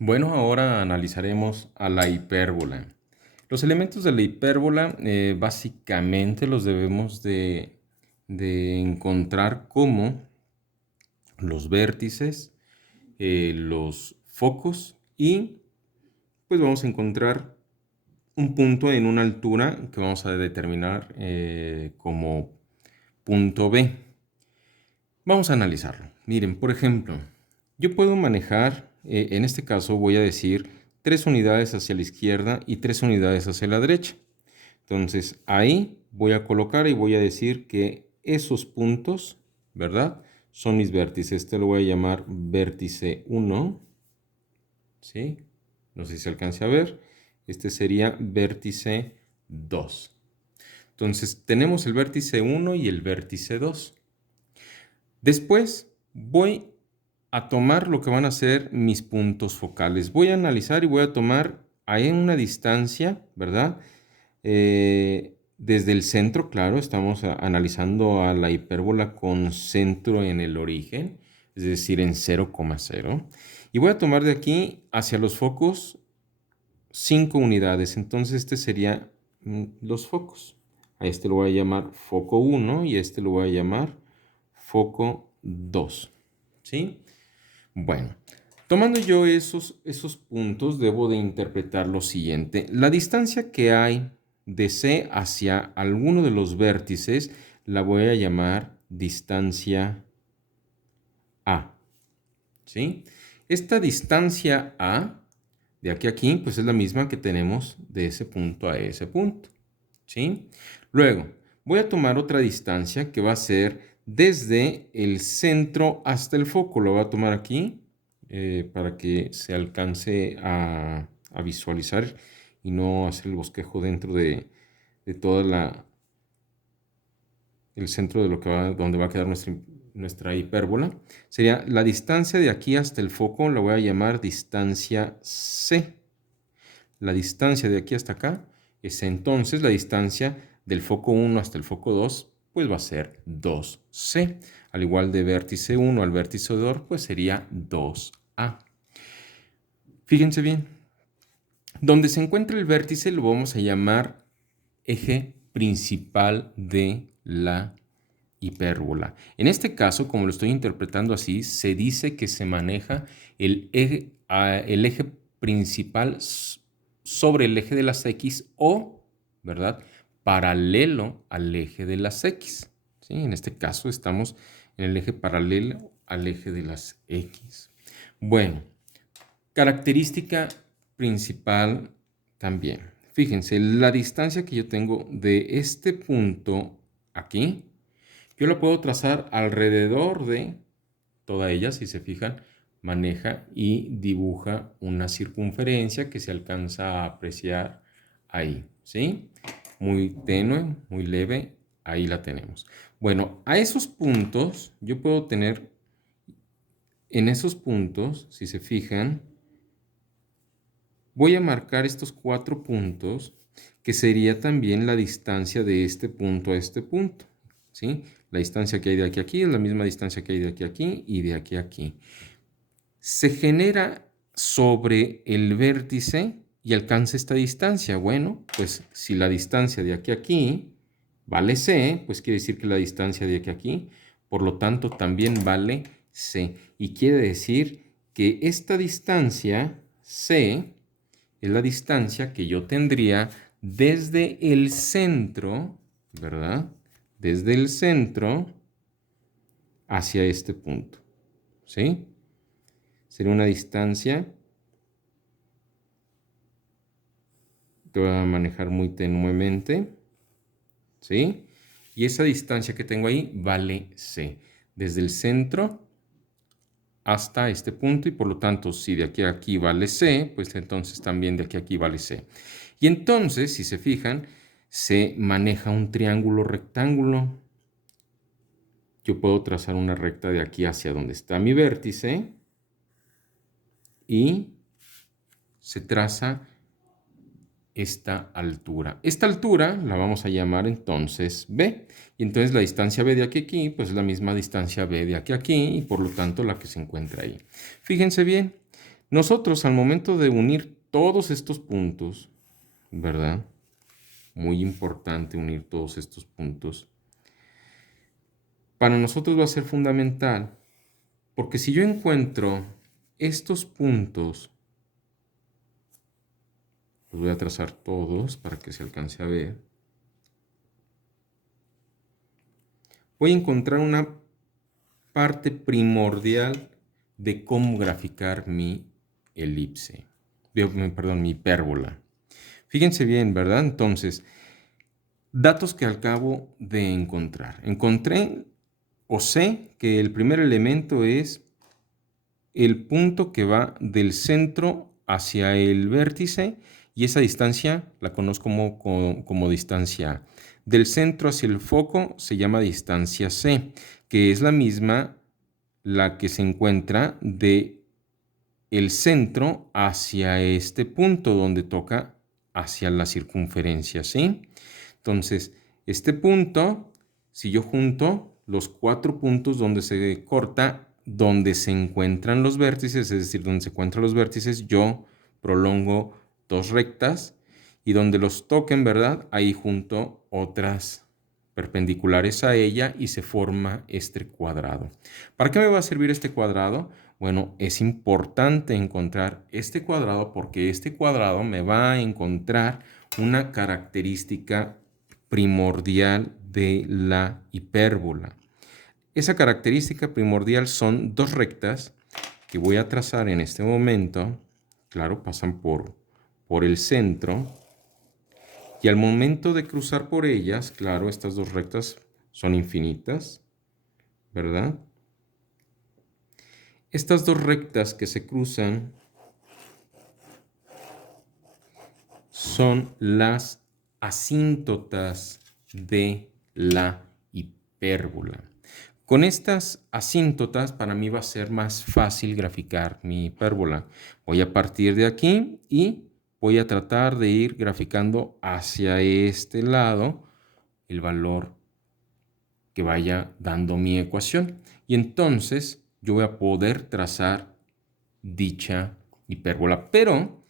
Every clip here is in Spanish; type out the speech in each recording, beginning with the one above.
Bueno, ahora analizaremos a la hipérbola. Los elementos de la hipérbola básicamente los debemos de encontrar como los vértices, los focos y pues vamos a encontrar un punto en una altura que vamos a determinar como punto B. Vamos a analizarlo. Miren, por ejemplo, yo puedo manejar, en este caso voy a decir 3 unidades hacia la izquierda y 3 unidades hacia la derecha. Entonces ahí voy a colocar y voy a decir que esos puntos, ¿verdad? Son mis vértices. Este lo voy a llamar vértice 1, ¿sí? No sé si se alcance a ver. Este sería vértice 2. Entonces tenemos el vértice 1 y el vértice 2. Después voy a tomar lo que van a ser mis puntos focales. Voy a analizar y voy a tomar ahí una distancia, ¿verdad? Desde el centro, claro, estamos analizando a la hipérbola con centro en el origen, es decir, en 0,0. Y voy a tomar de aquí hacia los focos 5 unidades. Entonces este sería los focos. A este lo voy a llamar foco 1 y a este lo voy a llamar foco 2. ¿Sí? Bueno, tomando yo esos puntos, debo de interpretar lo siguiente. La distancia que hay de C hacia alguno de los vértices la voy a llamar distancia A. ¿Sí? Esta distancia A, de aquí a aquí, pues es la misma que tenemos de ese punto a ese punto. ¿Sí? Luego, voy a tomar otra distancia que va a ser desde el centro hasta el foco. Lo voy a tomar aquí para que se alcance a visualizar y no hacer el bosquejo dentro de toda el centro de lo que va, donde va a quedar nuestra hipérbola. Sería la distancia de aquí hasta el foco, la voy a llamar distancia C. La distancia de aquí hasta acá es entonces la distancia del foco 1 hasta el foco 2, pues va a ser 2C. Al igual de vértice 1 al vértice 2, pues sería 2A. Fíjense bien, donde se encuentra el vértice lo vamos a llamar eje principal de la hipérbola. En este caso, como lo estoy interpretando así, se dice que se maneja el eje principal sobre el eje de las X o, ¿verdad?, paralelo al eje de las X. ¿Sí? En este caso estamos en el eje paralelo al eje de las X. Bueno, característica principal también. Fíjense, la distancia que yo tengo de este punto aquí, yo la puedo trazar alrededor de toda ella, si se fijan, maneja y dibuja una circunferencia que se alcanza a apreciar ahí, ¿sí? Muy tenue, muy leve, ahí la tenemos. Bueno, a esos puntos, yo puedo tener, en esos puntos, si se fijan, voy a marcar estos 4 puntos, que sería también la distancia de este punto a este punto, ¿sí? La distancia que hay de aquí a aquí es la misma distancia que hay de aquí a aquí y de aquí a aquí. Se genera sobre el vértice y alcanza esta distancia. Bueno, pues si la distancia de aquí a aquí vale C, pues quiere decir que la distancia de aquí a aquí, por lo tanto, también vale C. Y quiere decir que esta distancia C es la distancia que yo tendría desde el centro, ¿verdad? Desde el centro hacia este punto, ¿sí? Sería una distancia que voy a manejar muy tenuemente, ¿sí? Y esa distancia que tengo ahí vale C. Desde el centro hasta este punto y por lo tanto, si de aquí a aquí vale C, pues entonces también de aquí a aquí vale C. Y entonces, si se fijan, se maneja un triángulo rectángulo. Yo puedo trazar una recta de aquí hacia donde está mi vértice y se traza esta altura. Esta altura la vamos a llamar entonces B. Y entonces la distancia B de aquí a aquí, pues es la misma distancia B de aquí a aquí y por lo tanto la que se encuentra ahí. Fíjense bien, Nosotros al momento de unir todos estos puntos, ¿verdad? Muy importante unir todos estos puntos. Para nosotros va a ser fundamental, porque si yo encuentro estos puntos, los voy a trazar todos para que se alcance a ver. Voy a encontrar una parte primordial de cómo graficar mi elipse, perdón, mi hipérbola. Fíjense bien, ¿verdad? Entonces, datos que acabo de encontrar. Encontré o sé que el primer elemento es el punto que va del centro hacia el vértice y esa distancia la conozco como distancia A. Del centro hacia el foco se llama distancia C, que es la misma la que se encuentra de el centro hacia este punto donde toca hacia la circunferencia, ¿sí? Entonces, este punto, si yo junto los 4 puntos donde se corta, donde se encuentran los vértices, es decir, donde se encuentran los vértices, yo prolongo 2 rectas y donde los toquen, ¿verdad? Ahí junto otras perpendiculares a ella y se forma este cuadrado. ¿Para qué me va a servir este cuadrado? Bueno, es importante encontrar este cuadrado porque este cuadrado me va a encontrar una característica primordial de la hipérbola. Esa característica primordial son 2 rectas que voy a trazar en este momento. Claro, pasan por el centro. Y al momento de cruzar por ellas, claro, estas 2 rectas son infinitas, ¿verdad? Estas 2 rectas que se cruzan son las asíntotas de la hipérbola. Con estas asíntotas para mí va a ser más fácil graficar mi hipérbola. Voy a partir de aquí y voy a tratar de ir graficando hacia este lado el valor que vaya dando mi ecuación. Y entonces yo voy a poder trazar dicha hipérbola. Pero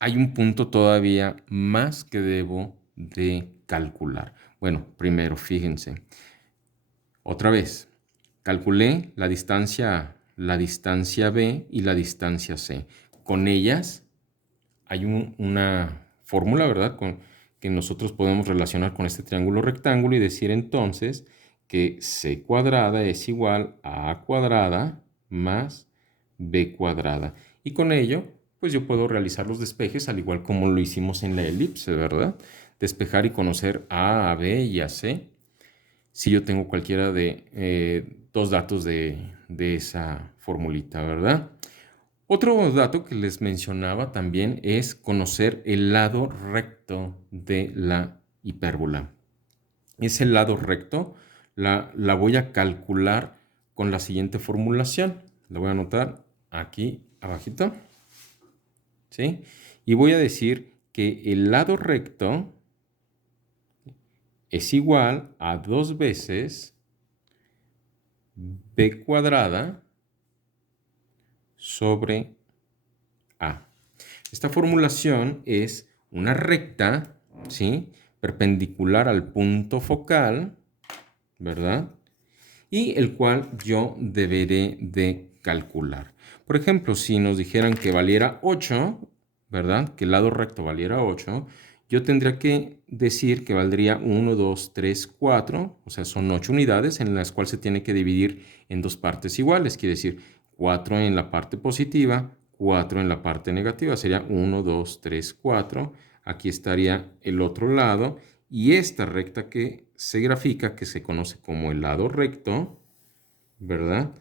hay un punto todavía más que debo de calcular. Bueno, primero fíjense. Otra vez, calculé la distancia B y la distancia C. Con ellas hay una fórmula, ¿verdad? Que nosotros podemos relacionar con este triángulo rectángulo y decir entonces que C cuadrada es igual a A cuadrada más B cuadrada. Y con ello, pues yo puedo realizar los despejes al igual como lo hicimos en la elipse, ¿verdad? Despejar y conocer a B y a C. Si yo tengo cualquiera de 2 datos de esa formulita, ¿verdad? Otro dato que les mencionaba también es conocer el lado recto de la hipérbola. Ese lado recto la voy a calcular con la siguiente formulación. La voy a anotar aquí abajito, ¿sí? Y voy a decir que el lado recto es igual a 2 veces B cuadrada sobre A. Esta formulación es una recta, ¿sí? Perpendicular al punto focal, ¿verdad? Y el cual yo deberé de calcular. Por ejemplo, si nos dijeran que valiera 8, ¿verdad? Que el lado recto valiera 8, yo tendría que decir que valdría 1, 2, 3, 4, o sea, son 8 unidades en las cuales se tiene que dividir en 2 partes iguales, quiere decir 4 en la parte positiva, 4 en la parte negativa, sería 1, 2, 3, 4. Aquí estaría el otro lado y esta recta que se grafica, que se conoce como el lado recto, ¿verdad?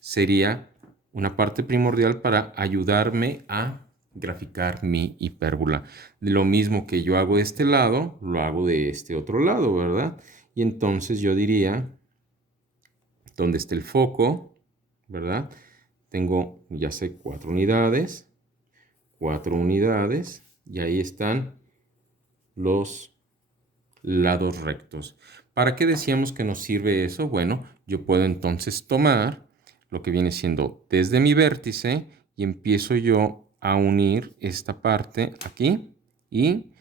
Sería una parte primordial para ayudarme a graficar mi hipérbola. Lo mismo que yo hago de este lado, lo hago de este otro lado, ¿verdad? Y entonces yo diría, donde está el foco, ¿verdad? Tengo, ya sé, 4 unidades, y ahí están los lados rectos. ¿Para qué decíamos que nos sirve eso? Bueno, yo puedo entonces tomar lo que viene siendo desde mi vértice y empiezo yo a unir esta parte aquí y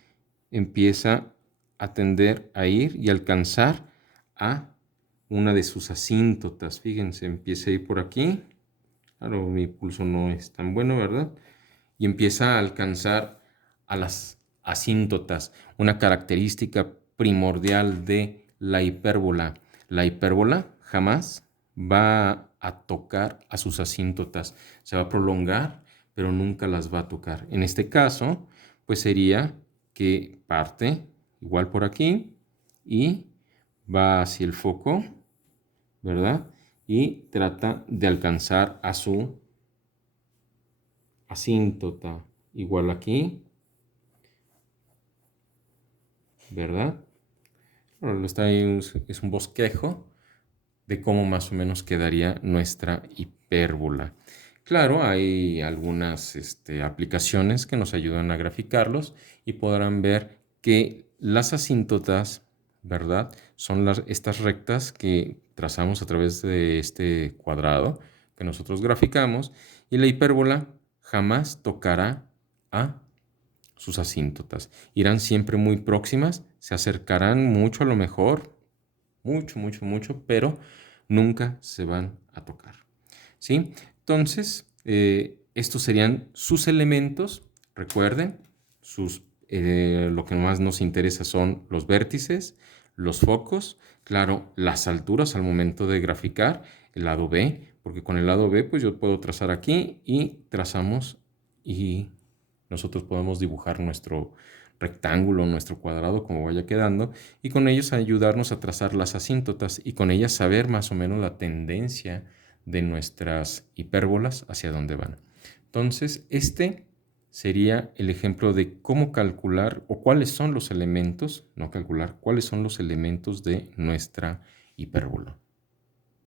empieza a tender a ir y alcanzar a una de sus asíntotas. Fíjense, empieza a ir por aquí. Claro, mi pulso no es tan bueno, ¿verdad? Y empieza a alcanzar a las asíntotas, una característica primordial de la hipérbola. La hipérbola jamás va a tocar a sus asíntotas, se va a prolongar, pero nunca las va a tocar. En este caso, pues sería que parte igual por aquí y va hacia el foco, ¿verdad? Y trata de alcanzar a su asíntota, igual aquí, ¿verdad? Bueno, está ahí, es un bosquejo de cómo más o menos quedaría nuestra hipérbola. Claro, hay algunas aplicaciones que nos ayudan a graficarlos y podrán ver que las asíntotas, ¿verdad? Son estas rectas que trazamos a través de este cuadrado que nosotros graficamos, y la hipérbola jamás tocará a sus asíntotas. Irán siempre muy próximas, se acercarán mucho a lo mejor, mucho, mucho, mucho, pero nunca se van a tocar. ¿Sí? Entonces, estos serían sus elementos. Recuerden, lo que más nos interesa son los vértices, los focos, claro, las alturas al momento de graficar, el lado B, porque con el lado B pues yo puedo trazar aquí y trazamos y nosotros podemos dibujar nuestro rectángulo, nuestro cuadrado, como vaya quedando, y con ellos ayudarnos a trazar las asíntotas y con ellas saber más o menos la tendencia de nuestras hipérbolas hacia dónde van. Entonces, este sería el ejemplo de cómo calcular o cuáles son los elementos, no calcular, cuáles son los elementos de nuestra hipérbola.